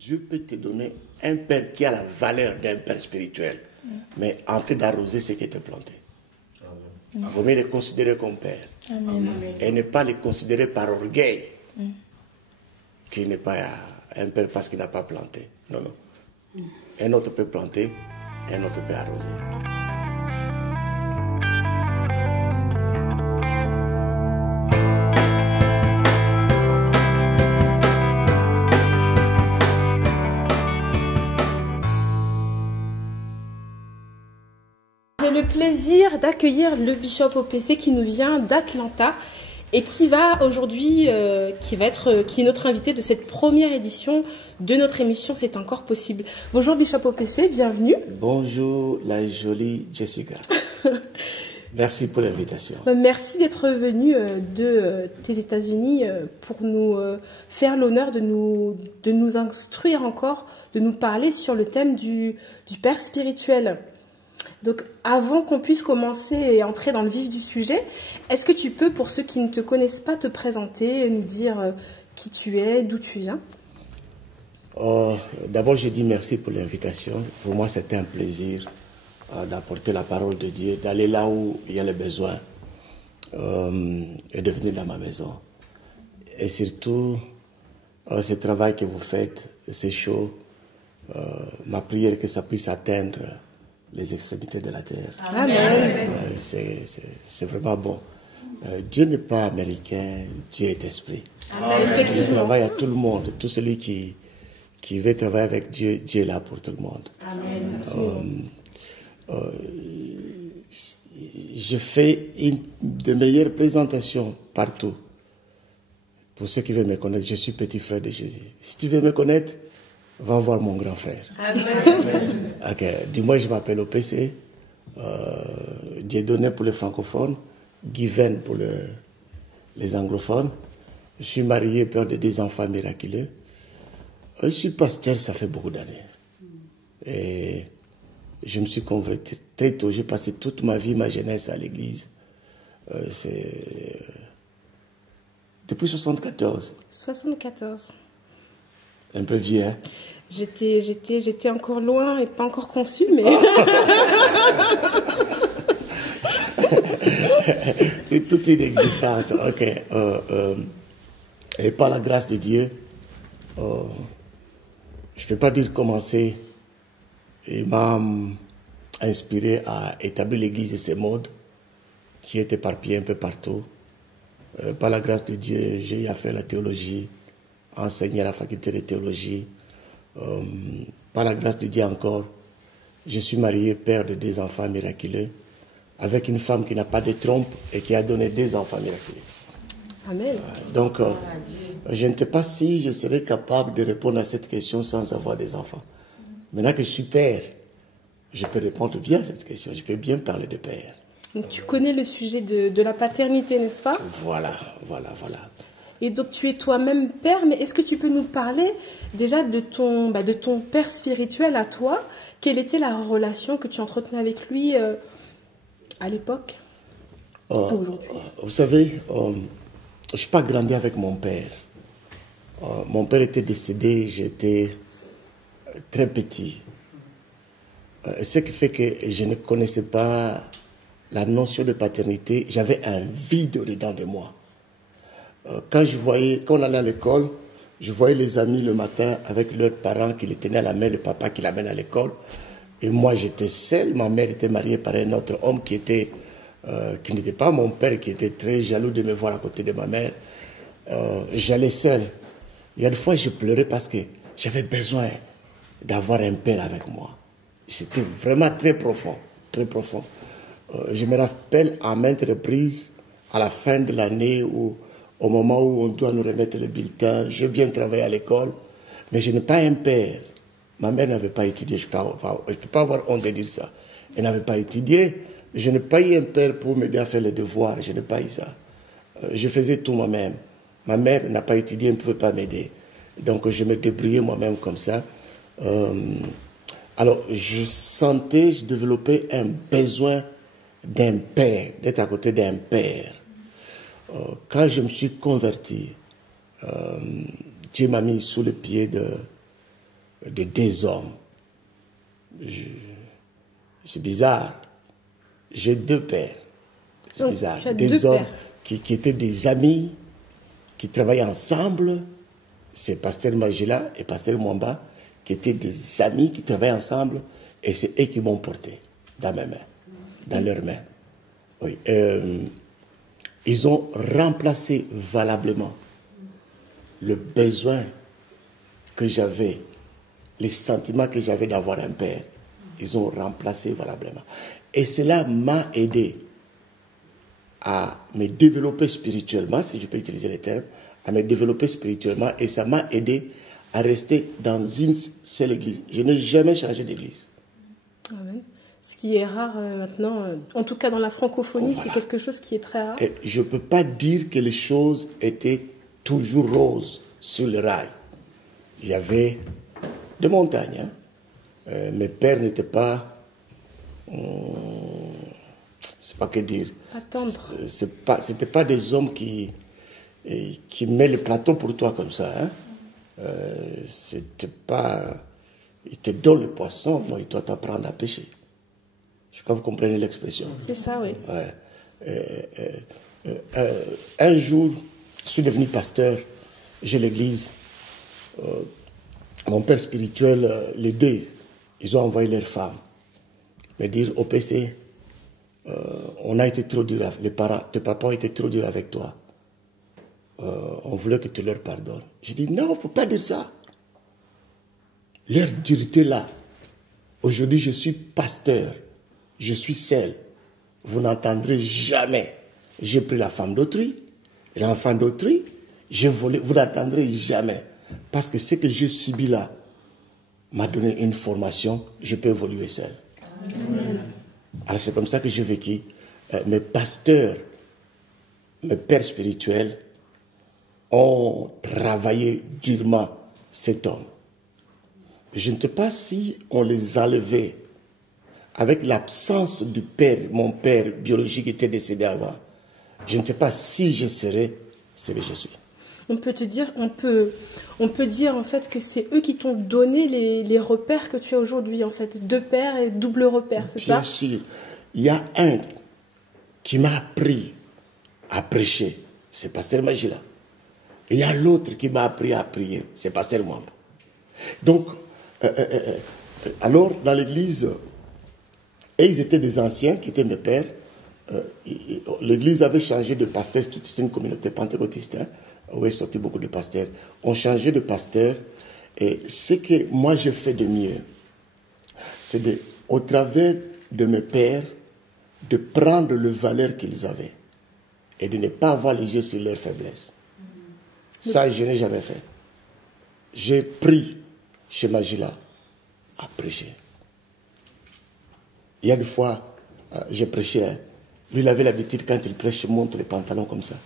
Dieu peut te donner un père qui a la valeur d'un père spirituel, mais en train d'arroser ce qui était planté. Il vaut mieux les considérer comme père. Amen. Et ne pas les considérer par orgueil qu'il n'est pas un père parce qu'il n'a pas planté. Non, non. Un autre peut planter, un autre peut arroser. J'ai le plaisir d'accueillir le Bishop OPC qui nous vient d'Atlanta et qui va aujourd'hui, qui est notre invité de cette première édition de notre émission C'est encore possible. Bonjour Bishop OPC, bienvenue. Bonjour la jolie Jessica. Merci pour l'invitation. Merci d'être venu des États-Unis pour nous faire l'honneur de nous instruire encore, de nous parler sur le thème du Père spirituel. Donc, avant qu'on puisse commencer et entrer dans le vif du sujet, est-ce que tu peux, pour ceux qui ne te connaissent pas, te présenter, nous dire qui tu es, d'où tu viens? D'abord, je dis merci pour l'invitation. Pour moi, c'était un plaisir d'apporter la parole de Dieu, d'aller là où il y a les besoins et de venir dans ma maison. Et surtout, ce travail que vous faites, c'est chaud. Ma prière est que ça puisse atteindre les extrémités de la terre. Amen. C'est vraiment bon. Dieu n'est pas américain, Dieu est esprit. Amen. Dieu travaille à tout le monde. Tout celui qui veut travailler avec Dieu, Dieu est là pour tout le monde. Amen. Je fais une des meilleures présentations partout. Pour ceux qui veulent me connaître, je suis petit frère de Jésus. Si tu veux me connaître, va voir mon grand frère. Amen. Okay. Dis-moi, je m'appelle OPC. Dieudonné pour les francophones, Given pour les anglophones. Je suis marié, père de 2 enfants miraculeux. Je suis pasteur, ça fait beaucoup d'années. Et je me suis converti très tôt. J'ai passé toute ma vie, ma jeunesse à l'église. Depuis 74. 74. Un peu vieux, hein? J'étais encore loin et pas encore conçue, mais... C'est toute une existence. Ok. Et par la grâce de Dieu, je ne peux pas dire commencer. Il m'a inspiré à établir l'église de ces modes qui est éparpillée un peu partout. Par la grâce de Dieu, j'ai fait la théologie, enseigné à la faculté de théologie. Par la grâce de Dieu encore, je suis marié, père de 2 enfants miraculeux, avec une femme qui n'a pas de trompe et qui a donné 2 enfants miraculeux. Amen. Donc, je ne sais pas si je serais capable de répondre à cette question sans avoir des enfants. Maintenant que je suis père, je peux répondre bien à cette question. Je peux bien parler de père. Donc, tu connais le sujet de la paternité, n'est-ce pas? Voilà. Et donc, tu es toi-même père, mais est-ce que tu peux nous parler déjà de ton père spirituel à toi? Quelle était la relation que tu entretenais avec lui à l'époque? Aujourd'hui. Vous savez, je ne suis pas grandi avec mon père. Mon père était décédé, j'étais très petit. Ce qui fait que je ne connaissais pas la notion de paternité. J'avais un vide au-dedans de moi. Quand on allait à l'école, je voyais les amis le matin avec leurs parents qui les tenaient à la main, le papa qui l'amène à l'école. Et moi, j'étais seul. Ma mère était mariée par un autre homme qui n'était pas mon père, qui était très jaloux de me voir à côté de ma mère. J'allais seul. Il y a des fois, je pleurais parce que j'avais besoin d'avoir un père avec moi. C'était vraiment très profond, très profond. Je me rappelle à maintes reprises, à la fin de l'année, au moment où on doit nous remettre le bulletin, j'ai bien travaillé à l'école, mais je n'ai pas un père. Ma mère n'avait pas étudié, je ne peux pas avoir honte de dire ça. Elle n'avait pas étudié, je n'ai pas eu un père pour m'aider à faire les devoirs, je n'ai pas eu ça. Je faisais tout moi-même. Ma mère n'a pas étudié, elle ne pouvait pas m'aider. Donc je me débrouillais moi-même comme ça. Alors je développais un besoin d'un père, d'être à côté d'un père. Quand je me suis converti, Dieu m'a mis sous le pied de deux hommes. C'est bizarre. J'ai deux pères. C'est Donc, bizarre. tu as Deux deux hommes pères. qui étaient des amis, qui travaillaient ensemble. C'est Pasteur Magila et Pasteur Mwamba, qui étaient des amis qui travaillaient ensemble. Et c'est eux qui m'ont porté dans mes mains, dans leurs mains. Oui. Ils ont remplacé valablement le besoin que j'avais, les sentiments que j'avais d'avoir un père. Ils ont remplacé valablement. Et cela m'a aidé à me développer spirituellement, si je peux utiliser les termes, à me développer spirituellement, et ça m'a aidé à rester dans une seule église. Je n'ai jamais changé d'église. Amen. Ce qui est rare maintenant, en tout cas dans la francophonie, Voilà. c'est quelque chose qui est très rare. Et je ne peux pas dire que les choses étaient toujours roses sur le rail. Il y avait des montagnes. Mes pères n'étaient pas... c'est pas que dire. Pas tendre. C'était pas des hommes qui mettent le plateau pour toi comme ça. C'était pas... Ils te donnent le poisson, bon, ils doivent t'apprendre à pêcher. Je crois que vous comprenez l'expression. C'est ça, oui. Ouais. Un jour, je suis devenu pasteur, j'ai l'église. Mon père spirituel, les deux, ils ont envoyé leurs femmes me dire au PC, on a été trop dur, tes papas ont été trop durs avec toi. On voulait que tu leur pardonnes. J'ai dit non, il ne faut pas dire ça. Leur dureté là. Aujourd'hui, je suis pasteur. Je suis seul. Vous n'entendrez jamais. J'ai pris la femme d'autrui, l'enfant d'autrui, j'ai volé. Vous n'entendrez jamais. Parce que ce que j'ai subi là m'a donné une formation. Je peux évoluer seul. Amen. Alors c'est comme ça que j'ai vécu. Mes pasteurs, mes pères spirituels ont travaillé durement cet homme. Je ne sais pas si on les enlevait avec l'absence du père, mon père biologique était décédé avant. Je ne sais pas si je serais ce que je suis. On peut dire en fait que c'est eux qui t'ont donné les repères que tu as aujourd'hui en fait, deux pères et double repère, c'est ça? Bien sûr, il y a un qui m'a appris à prêcher, c'est Pasteur Magila. Et il y a l'autre qui m'a appris à prier, c'est Pasteur Mwamba. Donc, alors dans l'église, et ils étaient des anciens qui étaient mes pères. L'église avait changé de pasteur, c'est une communauté pentecôtiste, où est sorti beaucoup de pasteurs. On changeait de pasteur. Et ce que moi je fais de mieux, c'est au travers de mes pères, de prendre le valeur qu'ils avaient et de ne pas avoir les yeux sur leurs faiblesses. Ça, je n'ai jamais fait. J'ai pris chez Magila à prêcher. Il y a des fois, j'ai prêché. Lui, il avait l'habitude, quand il prêche, il monte les pantalons comme ça.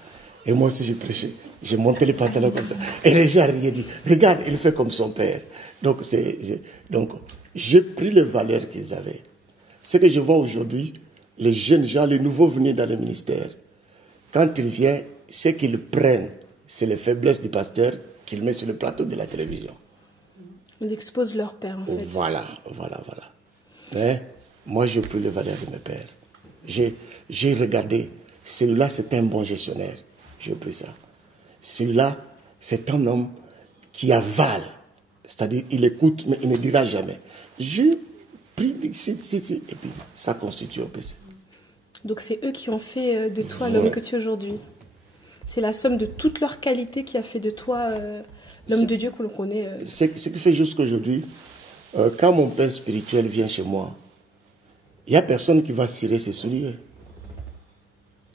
Et moi aussi, j'ai prêché. J'ai monté les pantalons comme ça. Et les gens riaient, dit, regarde, il fait comme son père. Donc, j'ai pris les valeurs qu'ils avaient. Ce que je vois aujourd'hui, les jeunes gens, les nouveaux venus dans le ministère, quand ils viennent, ce qu'ils prennent, c'est les faiblesses du pasteur qu'ils mettent sur le plateau de la télévision. Ils exposent leur père, en fait. Voilà. Mais moi, j'ai pris les valeurs de mes pères. J'ai regardé, celui-là, c'est un bon gestionnaire. J'ai pris ça. Celui-là, c'est un homme qui avale. C'est-à-dire, il écoute, mais il ne dira jamais. J'ai pris ici, et puis ça constitue au PC. Donc, c'est eux qui ont fait de toi l'homme que tu es aujourd'hui. C'est la somme de toutes leurs qualités qui a fait de toi l'homme de Dieu que l'on connaît. Ce qui fait jusqu'à aujourd'hui, quand mon père spirituel vient chez moi, il n'y a personne qui va cirer ses souliers.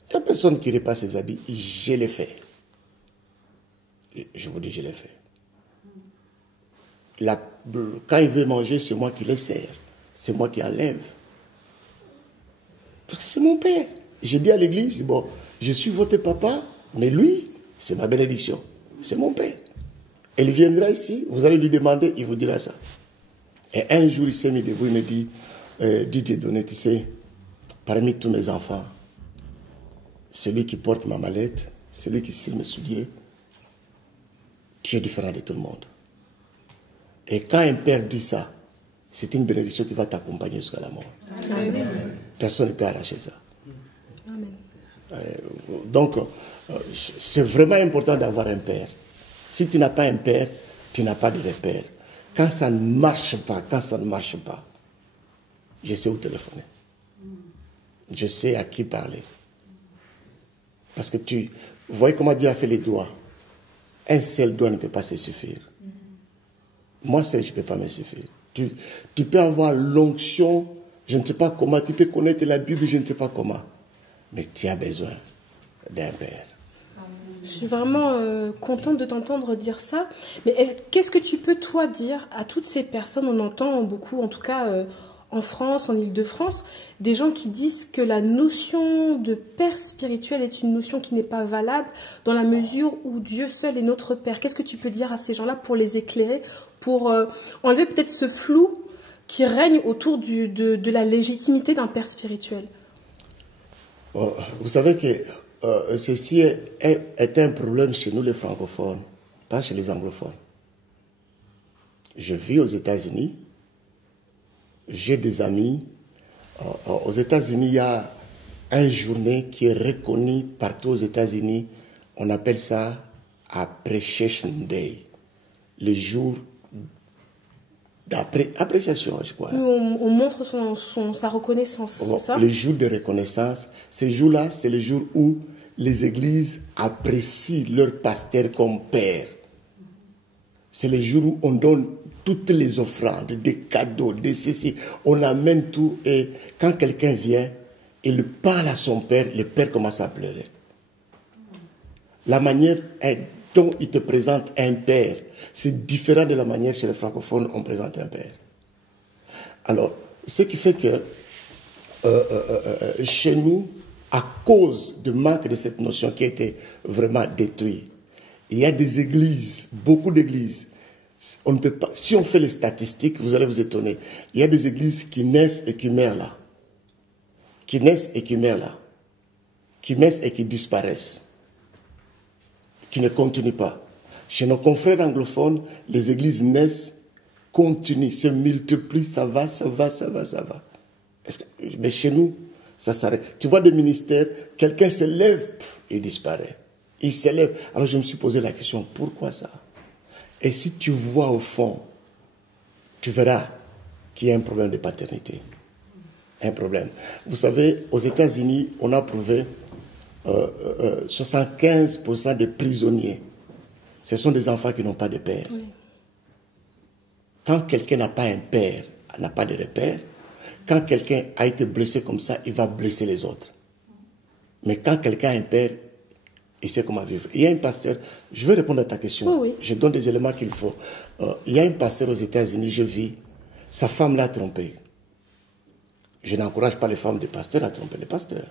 Il n'y a personne qui repasse ses habits. Je l'ai fait. Et je vous dis, je l'ai fait. Quand il veut manger, c'est moi qui le sers. C'est moi qui enlève. Parce que c'est mon père. J'ai dit à l'église, bon, je suis votre papa, mais lui, c'est ma bénédiction. C'est mon père. Il viendra ici, vous allez lui demander, il vous dira ça. Et un jour, il s'est mis debout, il me dit, Didier Donné, tu sais, parmi tous mes enfants, celui qui porte ma mallette, celui qui cire mes souliers, tu es différent de tout le monde. Et quand un père dit ça, c'est une bénédiction qui va t'accompagner jusqu'à la mort. Amen. Personne ne peut arracher ça. Amen. Donc, c'est vraiment important d'avoir un père. Si tu n'as pas un père, tu n'as pas de repère. Quand ça ne marche pas, je sais où téléphoner. Je sais à qui parler. Parce que vous voyez comment Dieu a fait les doigts. Un seul doigt ne peut pas se suffire. Moi seul, je ne peux pas me suffire. Tu peux avoir l'onction, je ne sais pas comment, tu peux connaître la Bible, je ne sais pas comment. Mais tu as besoin d'un père. Je suis vraiment contente de t'entendre dire ça. Mais qu'est-ce que tu peux, toi, dire à toutes ces personnes? On entend beaucoup, en tout cas en France, en Île-de-France, des gens qui disent que la notion de père spirituel est une notion qui n'est pas valable dans la mesure où Dieu seul est notre père. Qu'est-ce que tu peux dire à ces gens-là pour les éclairer, pour enlever peut-être ce flou qui règne autour de la légitimité d'un père spirituel? Vous savez que ceci est un problème chez nous les francophones, pas chez les anglophones. Je vis aux États-Unis, j'ai des amis. Aux États-Unis, il y a une journée qui est reconnue partout aux États-Unis. On appelle ça Appreciation Day, le jour d'appréciation, je crois. Où on montre sa reconnaissance, c'est ça? Le jour de reconnaissance. Ce jour-là, c'est le jour où les églises apprécient leur pasteur comme père. C'est le jour où on donne toutes les offrandes, des cadeaux, des ceci. On amène tout et quand quelqu'un vient, il parle à son père, le père commence à pleurer. La manière dont il te présente un père, c'est différent de la manière chez les francophones on présente un père. Alors, ce qui fait que chez nous, à cause du manque de cette notion qui a été vraiment détruite, il y a des églises, beaucoup d'églises. On ne peut pas, si on fait les statistiques, vous allez vous étonner. Il y a des églises qui naissent et qui meurent là. Qui naissent et qui meurent là. Qui naissent et qui disparaissent. Qui ne continuent pas. Chez nos confrères anglophones, les églises naissent, continuent, se multiplient, ça va. Mais chez nous, ça s'arrête. Tu vois des ministères, quelqu'un se lève, il disparaît. Il se lève. Alors je me suis posé la question, pourquoi ça? Et si tu vois au fond, tu verras qu'il y a un problème de paternité. Un problème. Vous savez, aux États-Unis, on a prouvé 75% des prisonniers, ce sont des enfants qui n'ont pas de père. Oui. Quand quelqu'un n'a pas un père, n'a pas de repère, quand quelqu'un a été blessé comme ça, il va blesser les autres. Mais quand quelqu'un a un père, il sait comment vivre. Il y a un pasteur, je vais répondre à ta question. Oui. Je donne des éléments qu'il faut. Il y a un pasteur aux États-Unis, je vis, sa femme l'a trompé. Je n'encourage pas les femmes des pasteurs à tromper les pasteurs.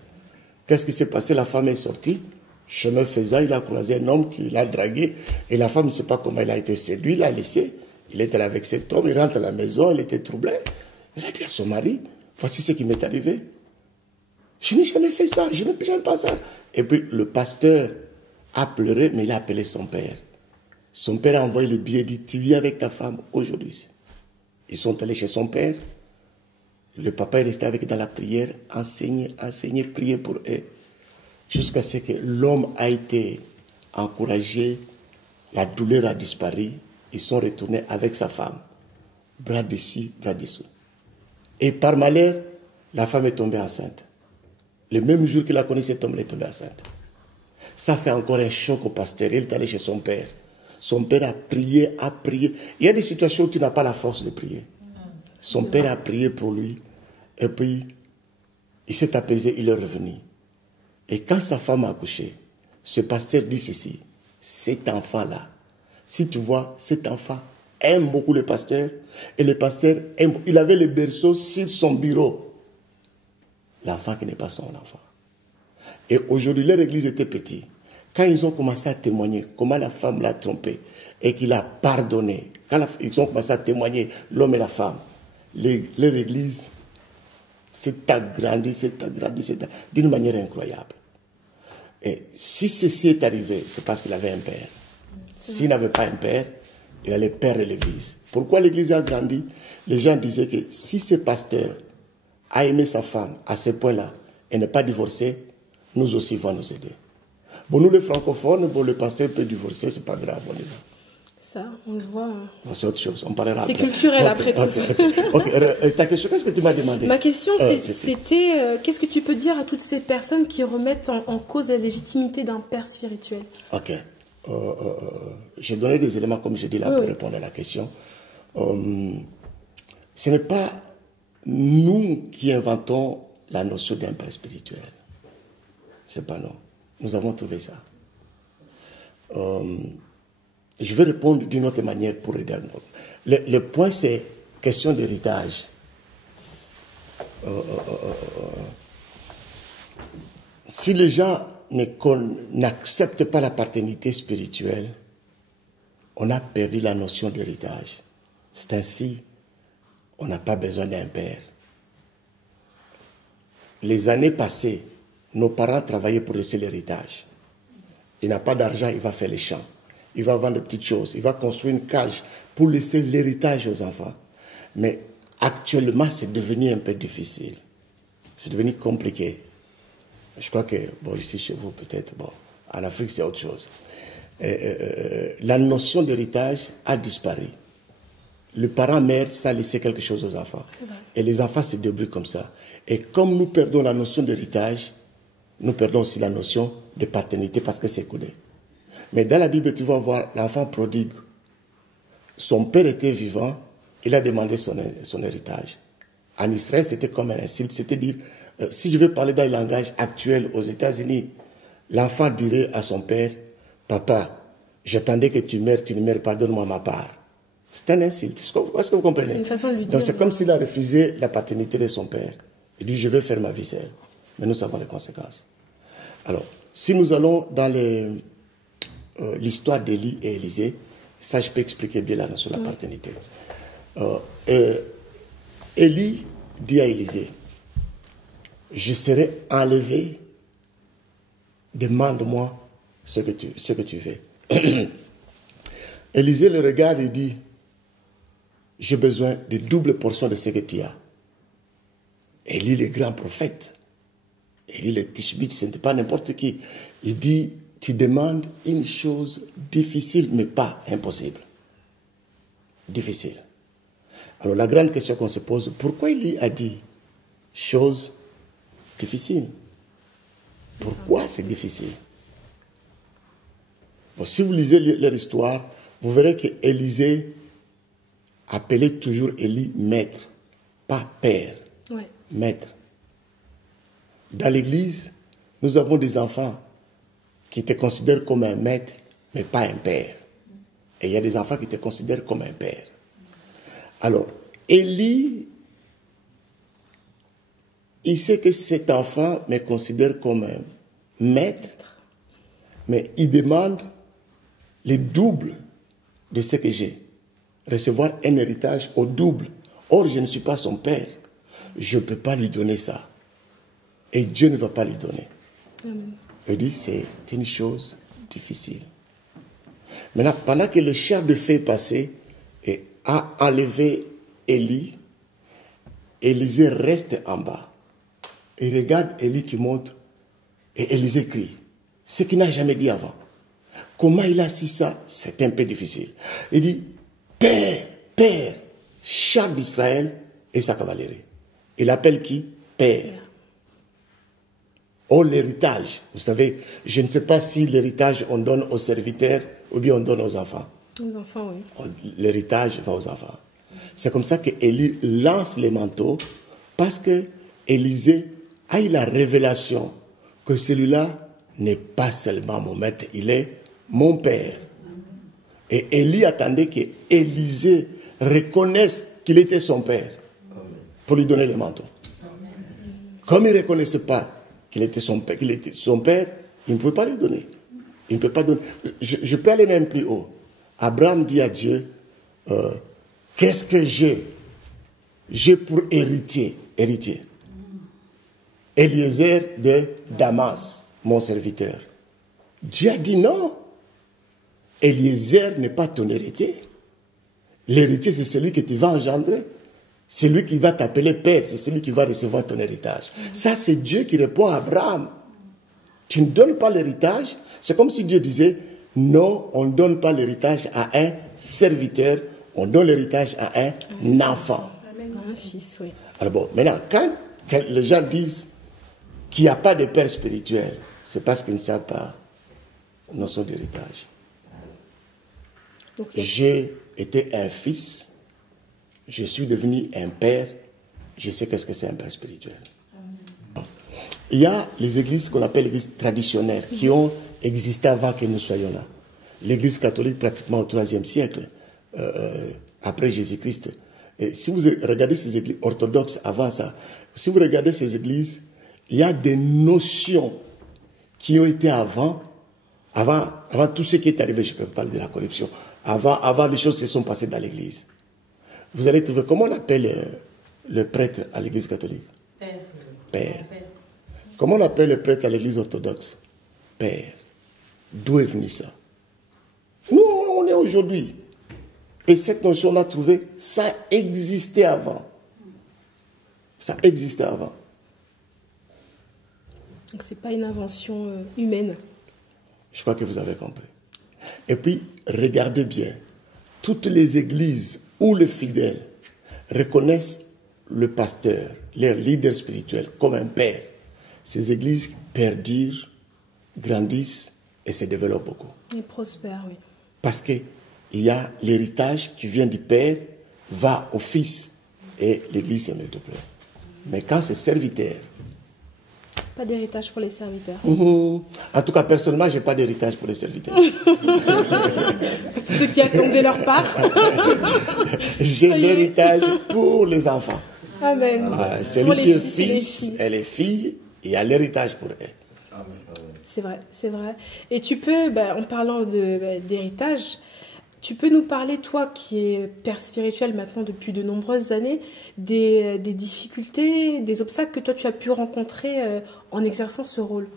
Qu'est-ce qui s'est passé? La femme est sortie, chemin faisant, il a croisé un homme qui l'a dragué, et la femme ne sait pas comment il a été séduit, il l'a laissé. Il était là avec cet homme, il rentre à la maison, il était troublé. Il a dit à son mari, voici ce qui m'est arrivé. Je n'ai jamais fait ça, je n'ai jamais pas ça. Et puis le pasteur a pleuré, mais il a appelé son père. Son père a envoyé le billet, dit, tu viens avec ta femme aujourd'hui. Ils sont allés chez son père. Le papa est resté avec eux dans la prière, enseigner, prier pour eux. Jusqu'à ce que l'homme a été encouragé, la douleur a disparu. Ils sont retournés avec sa femme. Bras dessus, bras dessous. Et par malheur, la femme est tombée enceinte. Le même jour qu'il a connu cet homme, elle est tombée enceinte. Ça fait encore un choc au pasteur. Il est allé chez son père. Son père a prié, a prié. Il y a des situations où tu n'as pas la force de prier. Son père a prié pour lui. Et puis, il s'est apaisé, il est revenu. Et quand sa femme a accouché, ce pasteur dit ceci, cet enfant-là, si tu vois, cet enfant aime beaucoup le pasteur, et le pasteur aime, il avait le berceau sur son bureau. L'enfant qui n'est pas son enfant. Et aujourd'hui, leur église était petite. Quand ils ont commencé à témoigner comment la femme l'a trompé et qu'il a pardonné, quand ils ont commencé à témoigner, l'homme et la femme, leur église s'est agrandie, d'une manière incroyable. Et si ceci est arrivé, c'est parce qu'il avait un père. S'il n'avait pas un père, il allait perdre l'église. Pourquoi l'église a grandi? Les gens disaient que si ce pasteur a aimé sa femme à ce point-là et n'est pas divorcé, nous aussi vont nous aider. Bon, nous les francophones, bon, le pasteur peut divorcer, c'est pas grave, on est là. Ça, on le voit. Bon, c'est autre chose, on parlera C'est après. culturel après tout ça. Ok, ta question, qu'est-ce que tu m'as demandé? Ma question, c'était qu'est-ce que tu peux dire à toutes ces personnes qui remettent en cause la légitimité d'un père spirituel? Ok. J'ai donné des éléments, comme j'ai dit là, pour répondre à la question. Ce n'est pas nous qui inventons la notion d'un père spirituel. Je ne sais pas, non. Nous avons trouvé ça. Je vais répondre d'une autre manière pour aider. Le point, c'est question d'héritage. Si les gens n'acceptent pas la paternité spirituelle, on a perdu la notion d'héritage. C'est ainsi, on n'a pas besoin d'un père. Les années passées, nos parents travaillaient pour laisser l'héritage. Il n'a pas d'argent, il va faire les champs. Il va vendre des petites choses. Il va construire une cage pour laisser l'héritage aux enfants. Mais actuellement, c'est devenu un peu difficile. C'est devenu compliqué. Je crois que, bon, ici chez vous, peut-être, bon, en Afrique, c'est autre chose. La notion d'héritage a disparu. Le parent-mère, ça a laissé quelque chose aux enfants. Et les enfants se débrouillent comme ça. Et comme nous perdons la notion d'héritage, nous perdons aussi la notion de paternité parce que c'est coulé. Mais dans la Bible, tu vas voir l'enfant prodigue. Son père était vivant, il a demandé son héritage. En Israël, c'était comme un insulte, c'était dire, si je veux parler dans le langage actuel aux États-Unis, l'enfant dirait à son père, papa, j'attendais que tu meurs, tu ne meurs pas, donne-moi ma part. C'est un insulte. Est-ce que vous comprenez? C'est une façon de lui dire. Donc c'est comme s'il a refusé la paternité de son père. Il dit, je vais faire ma vie seule. Mais nous savons les conséquences. Alors, si nous allons dans l'histoire d'Élie et Élisée, ça je peux expliquer bien la notion de la paternité. Élie dit à Élisée, je serai enlevé, demande-moi ce que tu veux. Élisée le regarde et dit, j'ai besoin de double portion de ce que tu as. Élie le grand prophète, Élie le Tishbite, ce n'était pas n'importe qui. Il dit, tu demandes une chose difficile, mais pas impossible. Difficile. Alors la grande question qu'on se pose, pourquoi Élie a dit chose difficile? Pourquoi c'est difficile? Bon, si vous lisez leur histoire, vous verrez qu'Élisée appelait toujours Élie maître, pas père. Ouais. Maître. Dans l'église, nous avons des enfants qui te considèrent comme un maître, mais pas un père. Et il y a des enfants qui te considèrent comme un père. Alors, Élie, il sait que cet enfant me considère comme un maître, mais il demande le double de ce que j'ai. Recevoir un héritage au double. Or, je ne suis pas son père. Je ne peux pas lui donner ça. Et Dieu ne va pas lui donner. Amen. Il dit, c'est une chose difficile. Maintenant, pendant que le chef de feu est passé et a enlevé Élie, Élisée reste en bas. Il regarde Élie qui monte et Élisée crie. Ce qu'il n'a jamais dit avant. Comment il a su ça? C'est un peu difficile. Il dit, Père, Père, chef d'Israël et sa cavalerie. Il appelle qui? Père. Oh, l'héritage. Vous savez, je ne sais pas si l'héritage on donne aux serviteurs ou bien on donne aux enfants. Aux enfants, oui. Oh, l'héritage va aux enfants. C'est comme ça que Élie lance les manteaux parce que Élisée a eu la révélation que celui-là n'est pas seulement mon maître, il est mon père. Et Élie attendait que Élisée reconnaisse qu'il était son père pour lui donner le manteau. Comme il ne reconnaissait pas qu'il était son père, il ne pouvait pas lui donner. Il ne peut pas donner. Je peux aller même plus haut. Abraham dit à Dieu, qu'est-ce que j'ai? J'ai pour héritier. Eliezer de Damas, mon serviteur. Dieu a dit non. Eliezer n'est pas ton héritier. L'héritier, c'est celui que tu vas engendrer. C'est lui qui va t'appeler père. C'est celui qui va recevoir ton héritage. Ça, c'est Dieu qui répond à Abraham. Tu ne donnes pas l'héritage. C'est comme si Dieu disait, non, on ne donne pas l'héritage à un serviteur. On donne l'héritage à un enfant. Un fils, oui. Alors bon, maintenant, quand les gens disent qu'il n'y a pas de père spirituel, c'est parce qu'ils ne savent pas la notion d'héritage. Okay. J'ai été un fils, je suis devenu un père, je sais qu'est-ce que c'est un père spirituel. Il y a les églises qu'on appelle les églises traditionnelles qui ont existé avant que nous soyons là. L'église catholique pratiquement au IIIe siècle, après Jésus-Christ. Et si vous regardez ces églises orthodoxes avant ça, si vous regardez ces églises, il y a des notions qui ont été avant tout ce qui est arrivé. Je peux parler de la corruption. Avant les choses qui sont passées dans l'église. Vous allez trouver, comment on appelle le prêtre à l'église catholique? Père. Père. Comment on appelle le prêtre à l'église orthodoxe? Père. D'où est venu ça? Nous, on est aujourd'hui. Et cette notion, on a trouvé, ça existait avant. Ça existait avant. Donc, ce n'est pas une invention humaine. Je crois que vous avez compris. Et puis, regardez bien. Toutes les églises où les fidèles reconnaissent le pasteur, leur leader spirituel, comme un père, ces églises perdurent, grandissent et se développent beaucoup. Et prospèrent, oui. Parce qu'il y a l'héritage qui vient du père, va au fils, et l'église se multiplie. Mais quand c'est serviteur, pas d'héritage pour les serviteurs. En tout cas, personnellement, je n'ai pas d'héritage pour les serviteurs. Pour tous ceux qui attendaient leur part. J'ai l'héritage pour les enfants. Amen. Celui qui est fils, elle est fille, il y a l'héritage pour elle. Amen. C'est vrai, c'est vrai. Et tu peux, en parlant d'héritage, tu peux nous parler, toi qui es père spirituel maintenant depuis de nombreuses années, des difficultés, des obstacles que toi tu as pu rencontrer en exerçant ce rôle?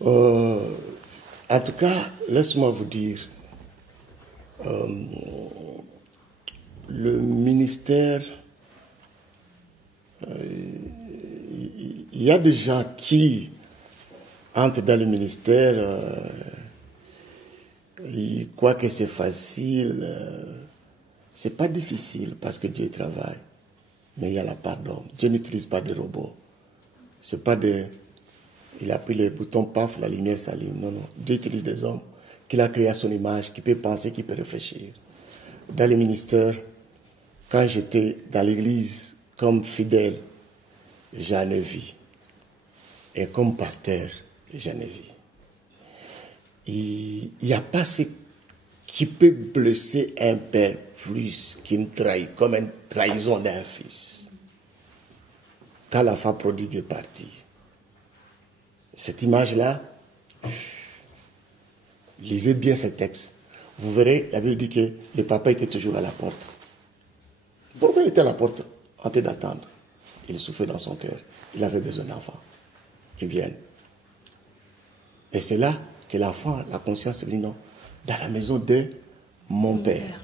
En tout cas, laisse-moi vous dire, le ministère, il y a des gens qui entrent dans le ministère, ils croient que c'est facile. C'est pas difficile parce que Dieu travaille. Mais il y a la part d'homme. Dieu n'utilise pas de robots. C'est pas des... Il a pris les boutons, paf, la lumière s'allume. Non, non. Dieu utilise des hommes qu'il a créés à son image, qui peut penser, qui peut réfléchir. Dans les ministères, quand j'étais dans l'église comme fidèle, j'en ai vu. Et comme pasteur, j'en ai vu. Il n'y a pas ce qui peut blesser un père plus qu'une trahison, comme une trahison d'un fils. Quand l'enfant prodigue est parti, cette image-là, lisez bien ce texte. Vous verrez, la Bible dit que le papa était toujours à la porte. Pourquoi il était à la porte en train d'attendre? Il souffrait dans son cœur. Il avait besoin d'enfants qui viennent. Et c'est là que l'enfant, la conscience est venue, non, dans la maison de mon père.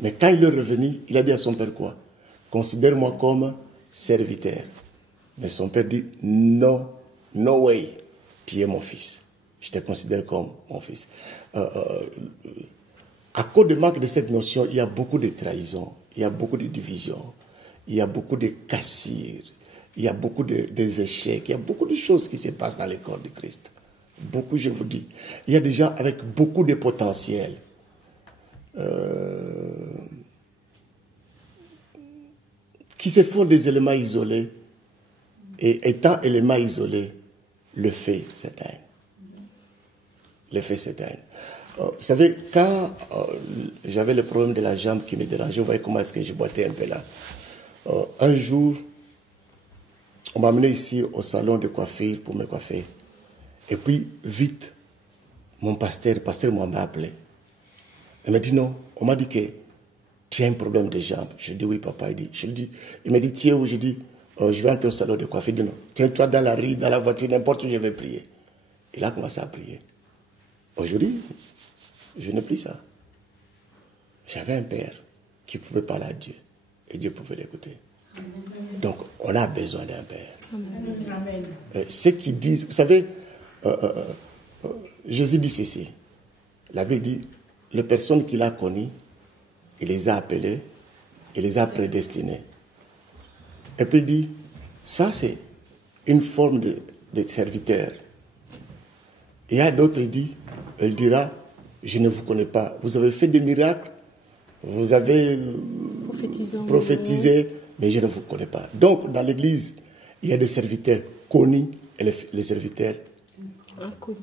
Mais quand il est revenu, il a dit à son père quoi? Considère-moi comme serviteur. Mais son père dit, non, no way, tu es mon fils. Je te considère comme mon fils. À cause de manque de cette notion, il y a beaucoup de trahisons, il y a beaucoup de divisions, il y a beaucoup de cassures, il y a beaucoup d'échecs, il y a beaucoup de choses qui se passent dans le corps de Christ. Beaucoup, je vous dis. Il y a des gens avec beaucoup de potentiel. Qui se font des éléments isolés. Et étant éléments isolés, le fait s'éteint. Le fait s'éteint. Vous savez, quand j'avais le problème de la jambe qui me dérangeait, vous voyez comment est-ce que je boitais un peu là. Un jour, on m'a amené ici au salon de coiffure pour me coiffer. Et puis, vite, mon pasteur m'a appelé. Il m'a dit non. On m'a dit que tu as un problème de jambes. Je dis oui, papa. Il m'a dit, tiens où? Je dis, je vais entrer au salon de coiffure. Il dit non. Tiens-toi dans la rue, dans la voiture, n'importe où je vais prier. Il a commencé à prier. Aujourd'hui, je n'ai plus ça. J'avais un père qui pouvait parler à Dieu et Dieu pouvait l'écouter. Donc, on a besoin d'un père. Ceux qui disent, vous savez, Jésus dit ceci. La Bible dit, les personnes qu'il a connues, il les a appelées, il les a prédestinées. Et puis il dit, ça c'est une forme de serviteur. Et il y a d'autres, il dira, je ne vous connais pas. Vous avez fait des miracles, vous avez prophétisé, mais je ne vous connais pas. Donc, dans l'Église, il y a des serviteurs connus et les serviteurs inconnus.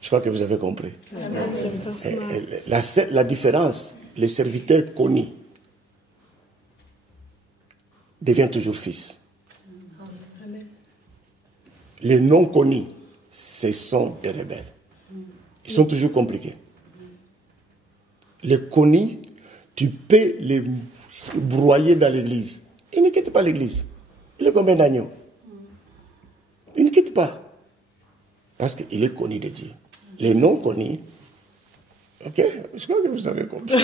Je crois que vous avez compris. La différence, les serviteurs connus deviennent toujours fils. Les non connus, ce sont des rebelles. Ils sont toujours compliqués. Les connus, tu peux les broyer dans l'église. Ils ne quittent pas l'église. Il est combien d'agneaux? Il ne quitte pas. Parce qu'il est connu de Dieu. Les non connus, ok, je crois que vous avez compris.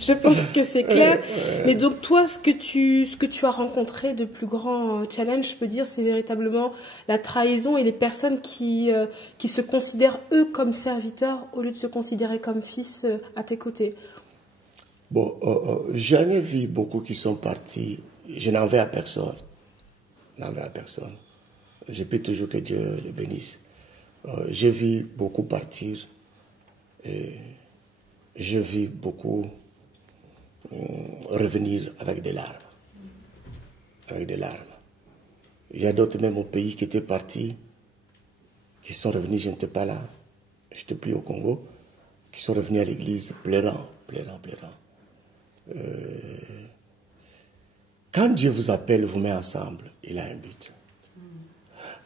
Je pense que c'est clair. Mais donc toi, ce que tu as rencontré de plus grand challenge, je peux dire, c'est véritablement la trahison et les personnes qui se considèrent eux comme serviteurs au lieu de se considérer comme fils à tes côtés. Bon, j'en ai vu beaucoup qui sont partis. Je n'en veux à personne. Je n'en veux à personne. Je prie toujours que Dieu le bénisse. J'ai vu beaucoup partir. Et j'ai vu beaucoup revenir avec des larmes. Avec des larmes. Il y a d'autres même au pays qui étaient partis, qui sont revenus, je n'étais pas là, j'étais plus au Congo, qui sont revenus à l'église pleurant. Quand Dieu vous appelle, vous met ensemble, il a un but.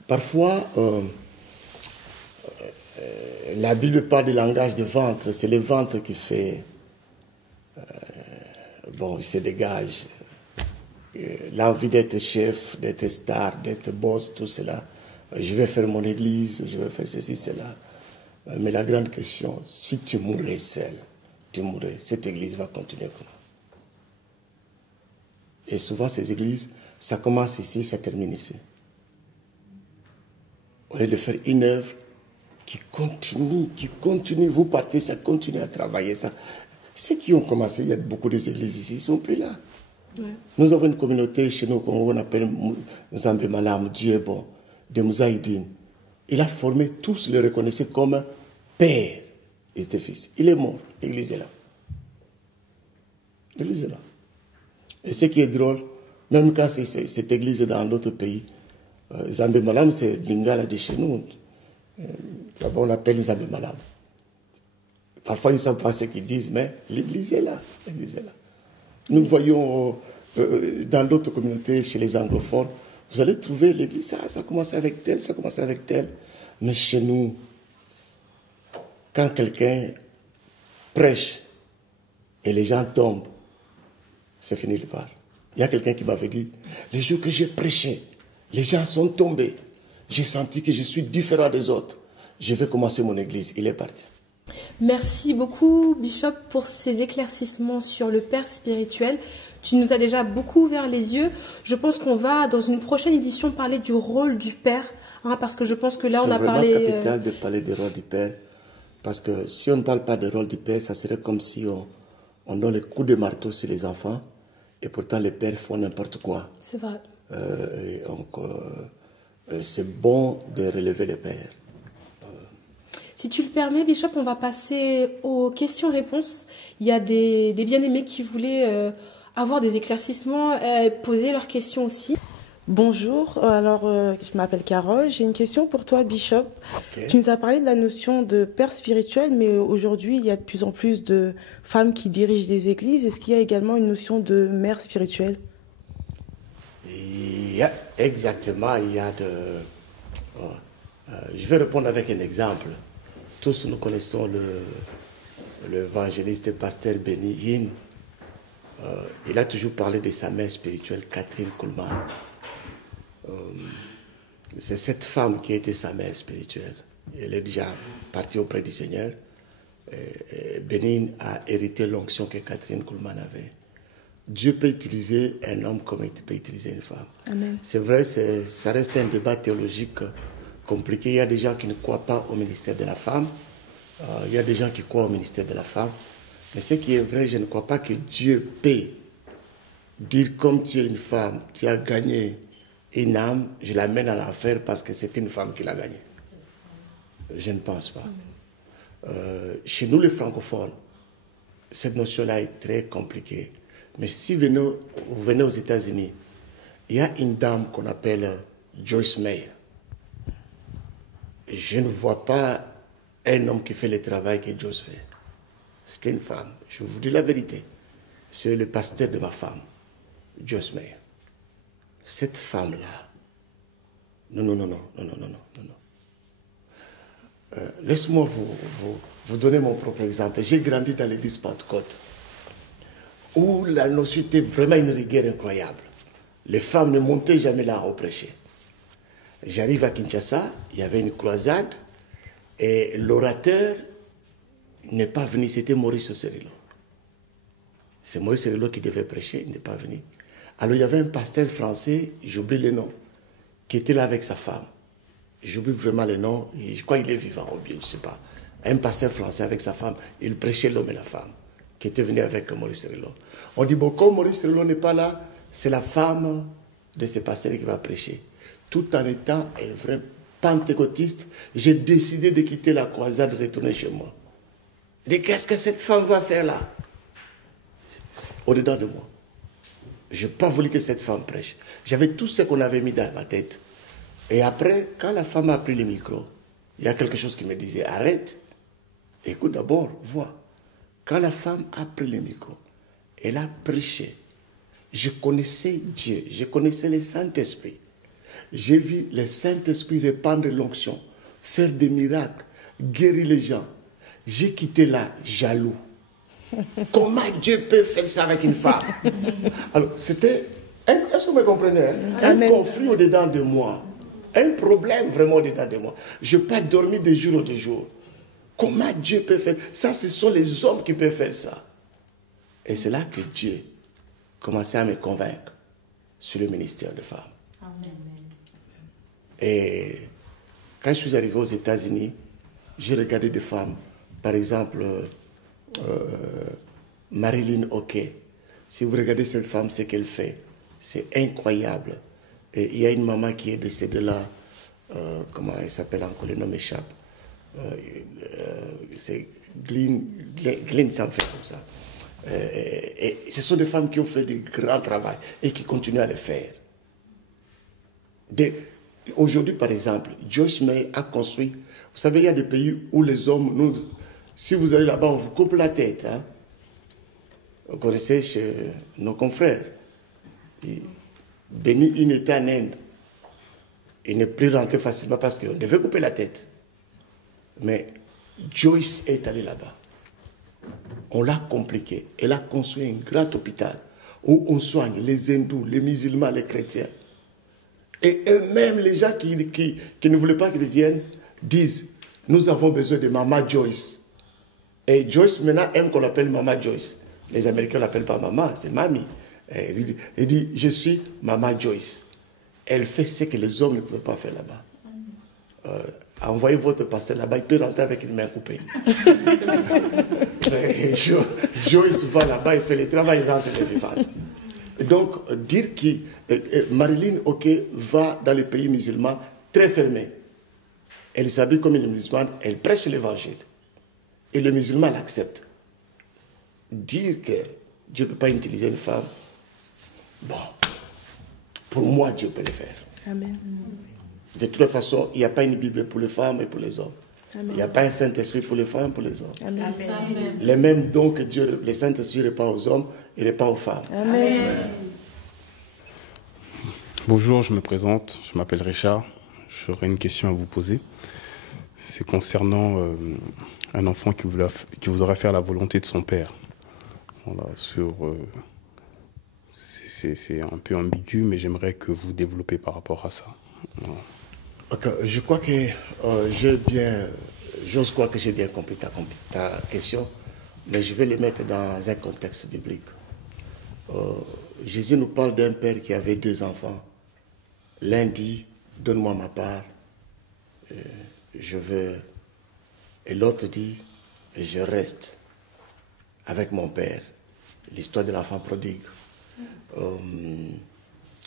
Parfois, la Bible parle du langage du ventre, c'est le ventre qui fait, il se dégage. L'envie d'être chef, d'être star, d'être boss, tout cela. Je vais faire mon église, je vais faire ceci, cela. Mais la grande question, si tu mourrais seul, cette église va continuer comment? Et souvent, ces églises, ça commence ici, ça termine ici. Au lieu de faire une œuvre qui continue, vous partez, ça continue à travailler. Ça. Ceux qui ont commencé, il y a beaucoup d'églises ici, ils ne sont plus là. Ouais. Nous avons une communauté chez nous qu'on appelle Nzambe Malam, Dieu est bon, de Moussaïdine. Il a formé, tous le reconnaissaient comme père. Il était fils. Il est mort, l'église est là. L'église est là. Et ce qui est drôle, même quand cette église est dans d'autres pays, Nzambe Malam, c'est Lingala de chez nous. Là-bas, on appelle Nzambe Malam. Parfois, ils ne savent pas ce qu'ils disent, mais l'église est là. L'église est là. Nous voyons dans d'autres communautés, chez les anglophones, vous allez trouver l'église, ça a commencé avec tel, ça a commencé avec tel. Mais chez nous, quand quelqu'un prêche et les gens tombent, c'est fini le part. Il y a quelqu'un qui m'avait dit, les jours que j'ai prêché, les gens sont tombés. J'ai senti que je suis différent des autres. Je vais commencer mon église. Il est parti. Merci beaucoup, Bishop, pour ces éclaircissements sur le Père spirituel. Tu nous as déjà beaucoup ouvert les yeux. Je pense qu'on va, dans une prochaine édition, parler du rôle du Père. Parce que je pense que là, on a parlé... C'est vraiment capital de parler du rôle du Père. Parce que si on ne parle pas du rôle du Père, ça serait comme si on donne le coup de marteau sur les enfants. Et pourtant, les pères font n'importe quoi. C'est vrai. C'est bon de relever les pères. Si tu le permets, Bishop, on va passer aux questions-réponses. Il y a des bien-aimés qui voulaient avoir des éclaircissements, poser leurs questions aussi. Bonjour, alors je m'appelle Carole. J'ai une question pour toi, Bishop. Okay. Tu nous as parlé de la notion de père spirituel, mais aujourd'hui, il y a de plus en plus de femmes qui dirigent des églises. Est-ce qu'il y a également une notion de mère spirituelle? Exactement, il y a je vais répondre avec un exemple. Tous nous connaissons l'évangéliste et pasteur Benny Hinn. Il a toujours parlé de sa mère spirituelle, Catherine Kuhlman. C'est cette femme qui a été sa mère spirituelle. Elle est déjà partie auprès du Seigneur. Bénin a hérité l'onction que Catherine Kuhlman avait. Dieu peut utiliser un homme comme il peut utiliser une femme. C'est vrai, ça reste un débat théologique compliqué. Il y a des gens qui ne croient pas au ministère de la femme. Il y a des gens qui croient au ministère de la femme. Mais ce qui est vrai, je ne crois pas que Dieu peut dire comme tu es une femme, tu as gagné une âme, je l'amène à l'enfer parce que c'est une femme qui l'a gagnée. Je ne pense pas. Chez nous les francophones, cette notion-là est très compliquée. Mais si vous venez aux États-Unis, il y a une dame qu'on appelle Joyce Meyer. Je ne vois pas un homme qui fait le travail que Joyce fait. C'est une femme. Je vous dis la vérité. C'est le pasteur de ma femme, Joyce Meyer. Cette femme-là, non. Laisse-moi vous donner mon propre exemple. J'ai grandi dans l'église Pentecôte, où la notion était vraiment une rigueur incroyable. Les femmes ne montaient jamais là au prêcher. J'arrive à Kinshasa, il y avait une croisade, et l'orateur n'est pas venu, c'était Maurice Osserilo. C'est Maurice Osserilo qui devait prêcher, il n'est pas venu. Alors il y avait un pasteur français, j'oublie le nom, qui était là avec sa femme. J'oublie vraiment le nom, je crois qu'il est vivant, ou bien je ne sais pas. Un pasteur français avec sa femme, il prêchait l'homme et la femme, qui était venu avec Maurice Osserilo. On dit, bon, comme Maurice Osserilo n'est pas là, c'est la femme de ce pasteur qui va prêcher. Tout en étant un vrai pentecôtiste, j'ai décidé de quitter la croisade, de retourner chez moi. Et qu'est-ce que cette femme va faire là? Au-dedans de moi. Je n'ai pas voulu que cette femme prêche. J'avais tout ce qu'on avait mis dans ma tête. Et après, quand la femme a pris le micro, il y a quelque chose qui me disait, arrête, écoute d'abord, vois. Quand la femme a pris le micro, elle a prêché. Je connaissais Dieu, je connaissais le Saint-Esprit. J'ai vu le Saint-Esprit répandre l'onction, faire des miracles, guérir les gens. J'ai quitté là, jaloux. Comment Dieu peut faire ça avec une femme? Alors, c'était, est-ce que vous me comprenez? Un conflit au-dedans de moi. Un problème vraiment au-dedans de moi. Je n'ai pas dormi de jour au jour. Comment Dieu peut faire ça? Ce sont les hommes qui peuvent faire ça. Et c'est là que Dieu commençait à me convaincre sur le ministère de femmes. Amen. Et quand je suis arrivé aux États-Unis, j'ai regardé des femmes, par exemple, Marilyn Ockey. Si vous regardez cette femme, ce qu'elle fait, c'est incroyable. Et il y a une maman qui est décédée là, comment elle s'appelle encore, le nom m'échappe. C'est Glenn, ça me fait comme ça. Et ce sont des femmes qui ont fait du grand travail et qui continuent à le faire. Aujourd'hui, par exemple, Joyce Meyer a construit. Vous savez, il y a des pays où les hommes, si vous allez là-bas, on vous coupe la tête. Hein? Vous connaissez chez nos confrères. Béni, il était en Inde. Il n'est plus rentré facilement parce qu'on devait couper la tête. Mais Joyce est allée là-bas. On l'a compliqué. Elle a construit un grand hôpital où on soigne les hindous, les musulmans, les chrétiens. Et eux-mêmes, les gens qui ne voulaient pas qu'ils viennent, disent, nous avons besoin de Mama Joyce. Et Joyce, maintenant, aime qu'on l'appelle Mama Joyce. Les Américains ne l'appellent pas Mama, c'est Mamie. Elle dit, je suis Mama Joyce. Elle fait ce que les hommes ne pouvaient pas faire là-bas. Envoyez votre pasteur là-bas, il peut rentrer avec une main coupée. Joyce va là-bas, il fait le travail, il rentre, elle est vivante. Donc, dire que Marilyn Ockey va dans les pays musulmans très fermés. Elle s'habille comme une musulmane, elle prêche l'évangile. Et le musulman l'accepte. Dire que Dieu ne peut pas utiliser une femme, bon, pour moi, Dieu peut le faire. Amen. De toute façon, il n'y a pas une Bible pour les femmes et pour les hommes. Amen. Il n'y a pas un Saint-Esprit pour les femmes et pour les hommes. Amen. Amen. Les mêmes dons que Dieu, le Saint-Esprit répand aux hommes, il répand aux femmes. Amen. Bonjour, je me présente, je m'appelle Richard. J'aurais une question à vous poser. C'est concernant un enfant qui voudrait faire la volonté de son père. Voilà, c'est un peu ambigu, mais j'aimerais que vous développez par rapport à ça. Voilà. Okay. Je crois que j'ose croire que j'ai bien compris ta question, mais je vais le mettre dans un contexte biblique. Jésus nous parle d'un père qui avait 2 enfants. L'un dit, donne-moi ma part, je veux. Et l'autre dit, je reste avec mon père. L'histoire de l'enfant prodigue.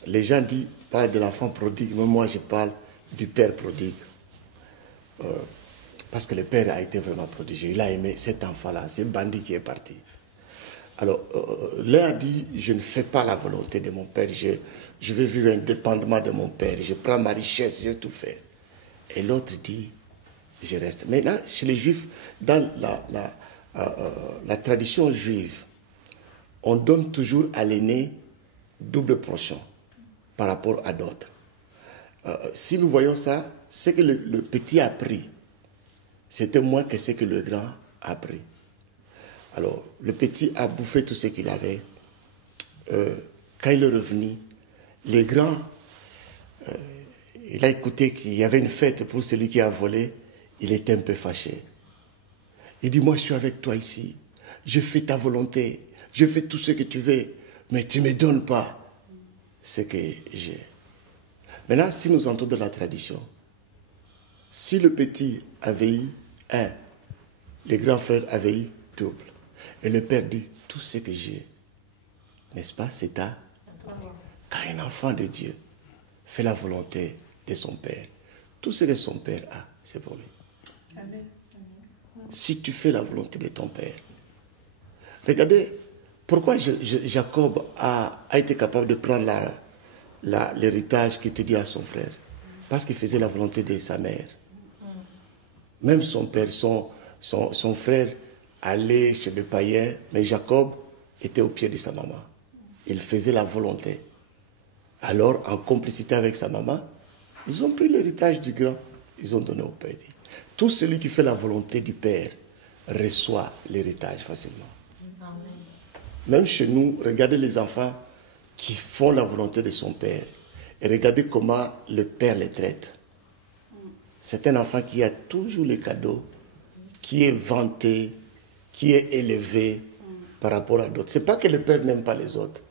Les gens parlent de l'enfant prodigue, mais moi je parle du père prodigue. Parce que le père a été vraiment prodigieux. Il a aimé cet enfant-là, ce bandit qui est parti. Alors, l'un a dit, je ne fais pas la volonté de mon père, je vais vivre indépendamment de mon père, je prends ma richesse, je vais tout faire. Et l'autre dit, je reste. Maintenant, chez les Juifs, dans la tradition juive, on donne toujours à l'aîné double portion par rapport à d'autres. Si nous voyons ça, ce que le petit a pris, c'était moins que ce que le grand a pris. Alors, le petit a bouffé tout ce qu'il avait. Quand il est revenu, les grands, il a écouté qu'il y avait une fête pour celui qui a volé. Il était un peu fâché. Il dit, moi je suis avec toi ici. Je fais ta volonté. Je fais tout ce que tu veux. Mais tu ne me donnes pas ce que j'ai. Maintenant, si nous entrons dans la tradition, si le petit avait eu 1, les grands frères avaient eu double. Et le père dit, tout ce que j'ai, n'est-ce pas, c'est à toi. Quand un enfant de Dieu fait la volonté de son père, tout ce que son père a, c'est pour lui. Amen. Si tu fais la volonté de ton père. Regardez, pourquoi Jacob a été capable de prendre l'héritage qu'il te dit à son frère. Parce qu'il faisait la volonté de sa mère. Même son père, son frère allait chez le païen, mais Jacob était au pied de sa maman. Il faisait la volonté. Alors, en complicité avec sa maman, ils ont pris l'héritage du grand, ils ont donné au petit. Tout celui qui fait la volonté du père reçoit l'héritage facilement. Amen. Même chez nous, regardez les enfants qui font la volonté de son père et regardez comment le père les traite. C'est un enfant qui a toujours les cadeaux, qui est vanté, qui est élevé par rapport à d'autres. Ce n'est pas que le père n'aime pas les autres,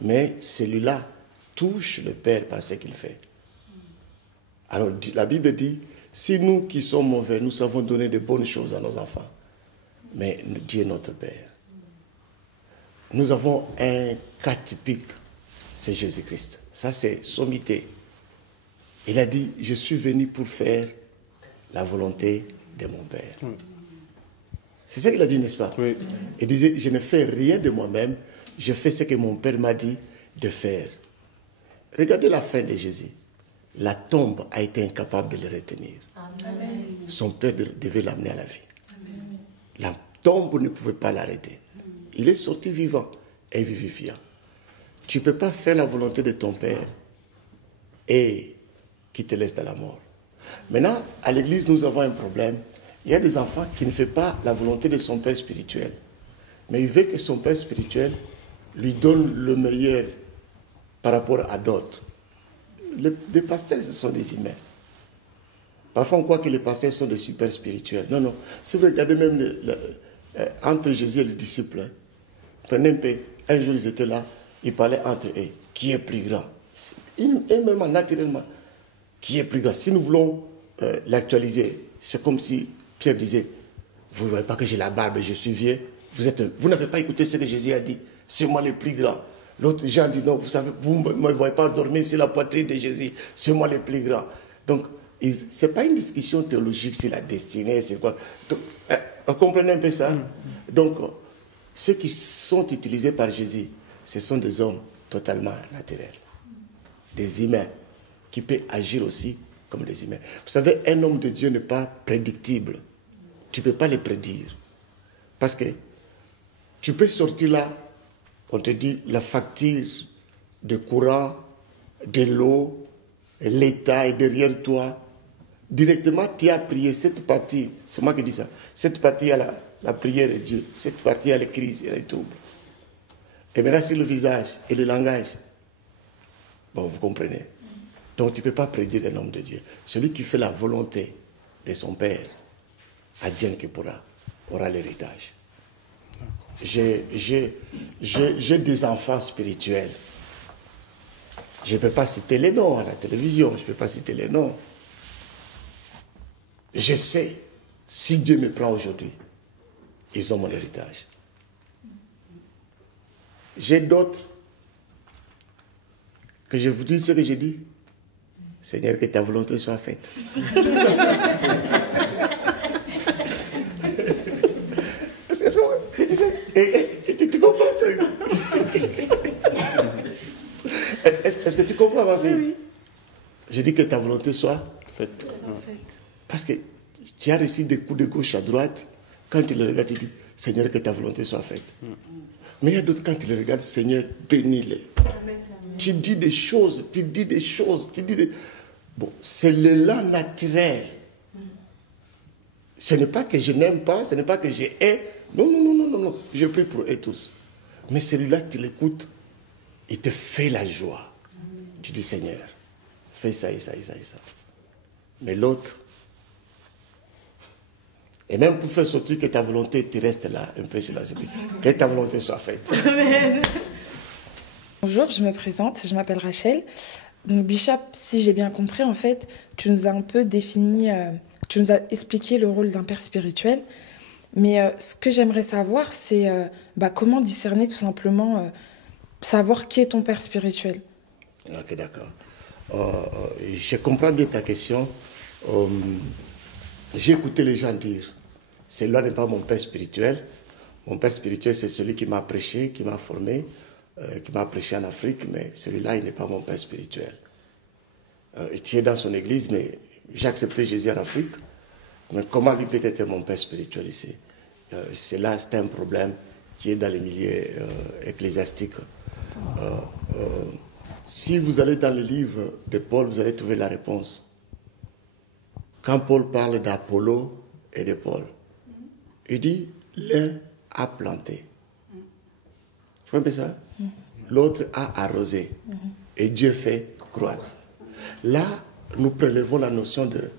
mais celui-là touche le père par ce qu'il fait. Alors la Bible dit, si nous qui sommes mauvais, nous savons donner de bonnes choses à nos enfants, mais Dieu est notre Père. Nous avons un cas typique, c'est Jésus-Christ. Ça, c'est sommité. Il a dit, je suis venu pour faire la volonté de mon Père. C'est ça qu'il a dit, n'est-ce pas? Oui. Il disait, je ne fais rien de moi-même, je fais ce que mon Père m'a dit de faire. Regardez la fin de Jésus. La tombe a été incapable de le retenir. Amen. Son Père devait l'amener à la vie. Amen. La tombe ne pouvait pas l'arrêter. Il est sorti vivant et vivifiant. Tu ne peux pas faire la volonté de ton Père et qui te laisse dans la mort. Maintenant, à l'église, nous avons un problème. Il y a des enfants qui ne font pas la volonté de son Père spirituel. Mais il veut que son Père spirituel lui donne le meilleur par rapport à d'autres. Les pasteurs, ce sont des humains. Parfois, on croit que les pasteurs sont des super spirituels. Non, non. Si vous regardez même entre Jésus et les disciples, prenez un peu. Un jour, ils étaient là, ils parlaient entre eux. Qui est plus grand? Eux-mêmes, naturellement. Qui est plus grand? Si nous voulons l'actualiser, c'est comme si Pierre disait, vous ne voyez pas que j'ai la barbe et je suis vieux? Vous n'avez pas écouté ce que Jésus a dit. C'est moi le plus grand. L'autre Jean dit, non, vous savez, vous ne me voyez pas dormir sur la poitrine de Jésus. C'est moi le plus grand. Donc, ce n'est pas une discussion théologique sur la destinée, c'est quoi. Donc, vous comprenez un peu ça? Donc, ceux qui sont utilisés par Jésus, ce sont des hommes totalement naturels. Des humains qui peuvent agir aussi comme des humains. Vous savez, un homme de Dieu n'est pas prédictible. Tu ne peux pas le prédire. Parce que tu peux sortir là, on te dit la facture de courant, de l'eau, l'État est derrière toi. Directement, tu as prié cette partie, c'est moi qui dis ça, cette partie a la prière de Dieu, cette partie a les crises et les troubles. Et maintenant, c'est le visage et le langage. Bon, vous comprenez. Donc, tu ne peux pas prédire un homme de Dieu. Celui qui fait la volonté de son Père, advienne que pourra, aura l'héritage. J'ai des enfants spirituels. Je ne peux pas citer les noms à la télévision, je ne peux pas citer les noms. Je sais, si Dieu me prend aujourd'hui, ils ont mon héritage. J'ai d'autres que je vous dis ce que j'ai dit. Seigneur, que ta volonté soit faite. Tu comprends ça? Est-ce que tu comprends, ma fille? Oui. Je dis que ta volonté soit faite. Parce que tu as reçu des coups de gauche à droite. Quand tu le regardes, tu dis, Seigneur, que ta volonté soit faite. Mais il y a d'autres, quand tu le regardes, Seigneur, bénis-les. Tu dis des choses, Bon, c'est l'élan naturel. Ce n'est pas que je n'aime pas, ce n'est pas que je hais. Non. Je prie pour eux tous. Mais celui-là, tu l'écoutes, il te fait la joie. Tu dis, Seigneur, fais ça et ça et ça et ça. Mais l'autre, et même pour faire sortir que ta volonté, tu restes là, un peu silencieux. Que ta volonté soit faite. Amen. Bonjour, je me présente, je m'appelle Rachel. Donc Bishop, si j'ai bien compris, en fait, tu nous as un peu défini, tu nous as expliqué le rôle d'un père spirituel. Mais ce que j'aimerais savoir, c'est comment discerner tout simplement, savoir qui est ton père spirituel. Ok, d'accord. Je comprends bien ta question. J'ai écouté les gens dire, celui-là n'est pas mon père spirituel. Mon père spirituel, c'est celui qui m'a prêché, qui m'a formé, qui m'a prêché en Afrique, mais celui-là, il n'est pas mon père spirituel. Tu es dans son église, mais j'ai accepté Jésus en Afrique. Mais comment lui peut être mon père spirituel ici? C'est un problème qui est dans les milieux ecclésiastiques. Si vous allez dans le livre de Paul, vous allez trouver la réponse. Quand Paul parle d'Apollo et de Paul, il dit, l'un a planté. Tu vois un peu ça? L'autre a arrosé. Et Dieu fait croître. Là, nous prélevons la notion de...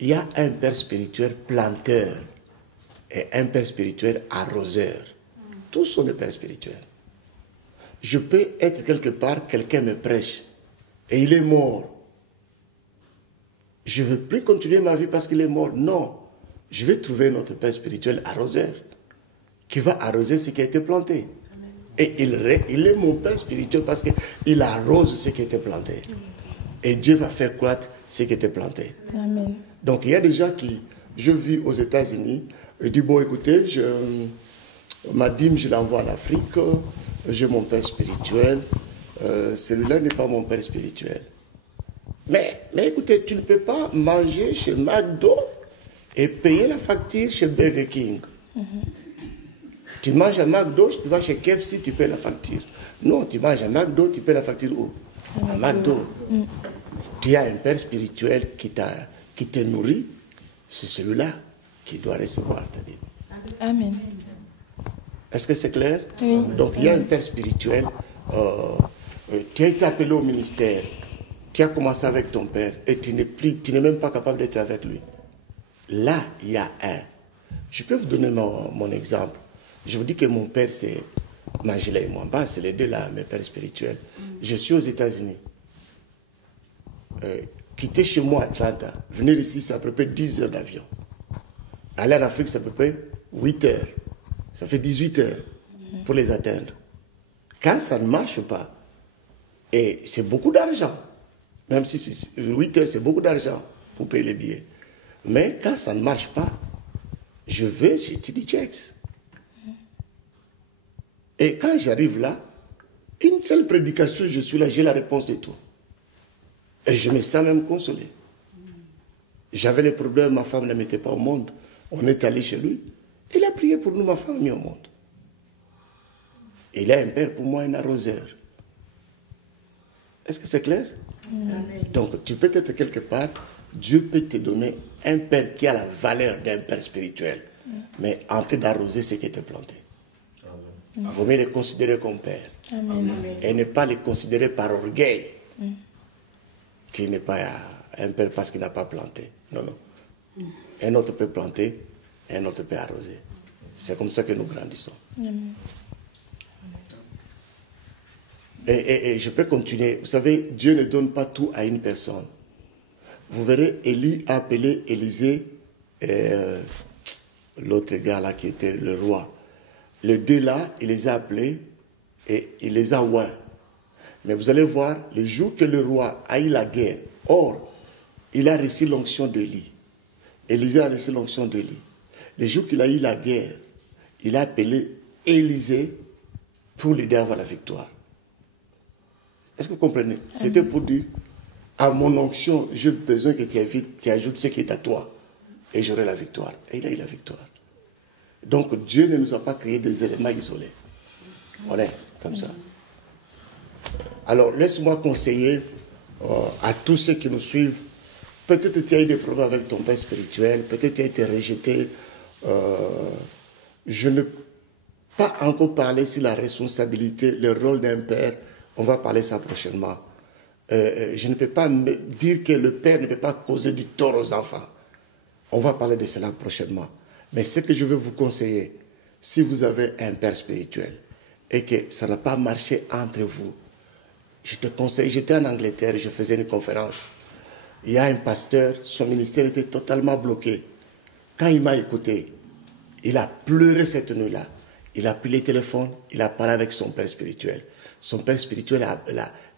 Il y a un père spirituel planteur et un père spirituel arroseur. Tous sont des pères spirituels. Je peux être quelque part, quelqu'un me prêche et il est mort. Je ne veux plus continuer ma vie parce qu'il est mort. Non. Je vais trouver notre père spirituel arroseur qui va arroser ce qui a été planté. Et il est mon père spirituel parce qu'il arrose ce qui a été planté. Et Dieu va faire croître ce qui a été planté. Amen. Donc il y a des gens qui, je vis aux États-Unis, et dis bon écoutez, ma dîme je l'envoie en Afrique, j'ai mon père spirituel, celui-là n'est pas mon père spirituel. Mais écoutez, tu ne peux pas manger chez McDo et payer la facture chez Burger King. Tu manges à McDo, tu vas chez KFC, tu payes la facture. Non, tu manges à McDo, tu payes la facture où? À McDo. Tu as un père spirituel qui te nourrit, c'est celui-là qui doit recevoir ta dîme. Amen. Est-ce que c'est clair? Oui. Donc il y a un père spirituel, tu as été appelé au ministère, tu as commencé avec ton père et tu n'es même pas capable d'être avec lui. Là, il y a un. Je peux vous donner mon exemple. Je vous dis que mon père, c'est Mangila et Mwamba, c'est les deux là, mes pères spirituels. Je suis aux États-Unis. Quitter chez moi, Atlanta, venir ici, c'est à peu près 10 heures d'avion. Aller en Afrique, c'est à peu près 8 heures. Ça fait 18 heures pour les atteindre. Quand ça ne marche pas, et c'est beaucoup d'argent, même si 8 heures, c'est beaucoup d'argent pour payer les billets. Mais quand ça ne marche pas, je vais sur TD Jakes. Et quand j'arrive là, une seule prédication, je suis là, j'ai la réponse de tout. Et je me sens même consolé. J'avais les problèmes, ma femme ne mettait pas au monde. On est allé chez lui. Il a prié pour nous, ma femme mis au monde. Il a un père pour moi, un arroseur. Est-ce que c'est clair? Donc, tu peux être quelque part, Dieu peut te donner un père qui a la valeur d'un père spirituel, mais en train d'arroser ce qui était planté. Il vaut mieux les considérer comme père. Amen. Et ne pas les considérer par orgueil, qu'il n'est pas un père parce qu'il n'a pas planté. Non. Un autre peut planter et un autre peut arroser. C'est comme ça que nous grandissons. Et je peux continuer. Vous savez, Dieu ne donne pas tout à une personne. Vous verrez, Élie a appelé Élisée et l'autre gars là qui était le roi. Les deux là, il les a appelés et il les a oints. Mais vous allez voir, le jour que le roi a eu la guerre, or, il a reçu l'onction d'Élie. Élisée a reçu l'onction d'Élie. Le jour qu'il a eu la guerre, il a appelé Élisée pour l'aider à avoir la victoire. Est-ce que vous comprenez? C'était pour dire, à mon onction, j'ai besoin que tu ajoutes ce qui est à toi. Et j'aurai la victoire. Et il a eu la victoire. Donc Dieu ne nous a pas créé des éléments isolés. On est comme ça. Alors laisse-moi conseiller à tous ceux qui nous suivent. Peut-être que tu as eu des problèmes avec ton père spirituel. Peut-être que tu as été rejeté. Je ne peux pas encore parler sur la responsabilité, le rôle d'un père. On va parler ça prochainement. Je ne peux pas me dire que le père ne peut pas causer du tort aux enfants. On va parler de cela prochainement. Mais ce que je veux vous conseiller, si vous avez un père spirituel et que ça n'a pas marché entre vous, je te conseille, j'étais en Angleterre, je faisais une conférence. Il y a un pasteur, son ministère était totalement bloqué. Quand il m'a écouté, il a pleuré cette nuit-là. Il a pris le téléphone, il a parlé avec son père spirituel. Son père spirituel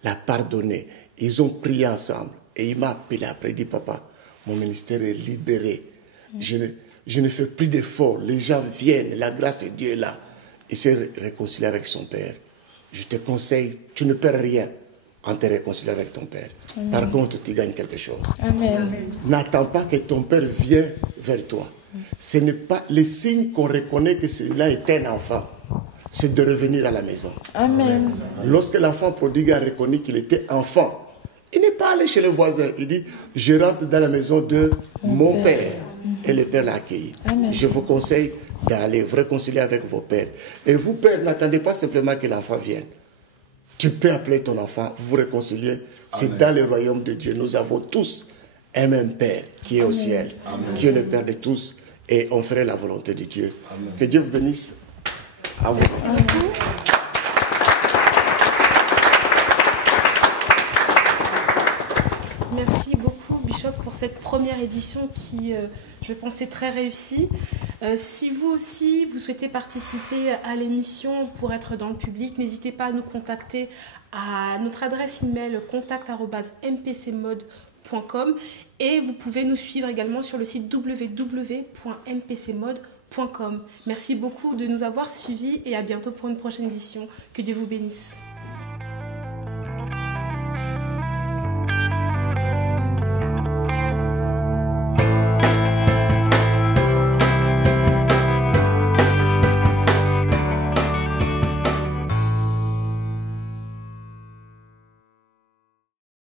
l'a pardonné. Ils ont prié ensemble. Et il m'a appelé après, il dit, papa, mon ministère est libéré. Je ne fais plus d'efforts. Les gens viennent, la grâce de Dieu est là. Il s'est réconcilié avec son père. Je te conseille, tu ne perds rien en te réconciliant avec ton père. Amen. Par contre, tu gagnes quelque chose. Amen. N'attends pas que ton père vienne vers toi. Ce n'est pas le signe qu'on reconnaît que celui-là est un enfant. C'est de revenir à la maison. Amen. Lorsque l'enfant prodigue a reconnu qu'il était enfant, il n'est pas allé chez le voisin. Il dit, je rentre dans la maison de mon père. Et le père l'a accueilli. Amen. Je vous conseille d'aller vous réconcilier avec vos pères. Et vous, pères, n'attendez pas simplement que l'enfant vienne. Tu peux appeler ton enfant, vous réconcilier. C'est dans le royaume de Dieu. Nous avons tous un même Père qui est au ciel, qui est le Père de tous. Et on ferait la volonté de Dieu. Amen. Que Dieu vous bénisse. À vous. Merci beaucoup. Merci beaucoup, Bishop, pour cette première édition qui, je pense, est très réussie. Si vous aussi, vous souhaitez participer à l'émission pour être dans le public, n'hésitez pas à nous contacter à notre adresse email contact@mpcmode.com et vous pouvez nous suivre également sur le site www.mpcmode.com. Merci beaucoup de nous avoir suivis et à bientôt pour une prochaine édition. Que Dieu vous bénisse.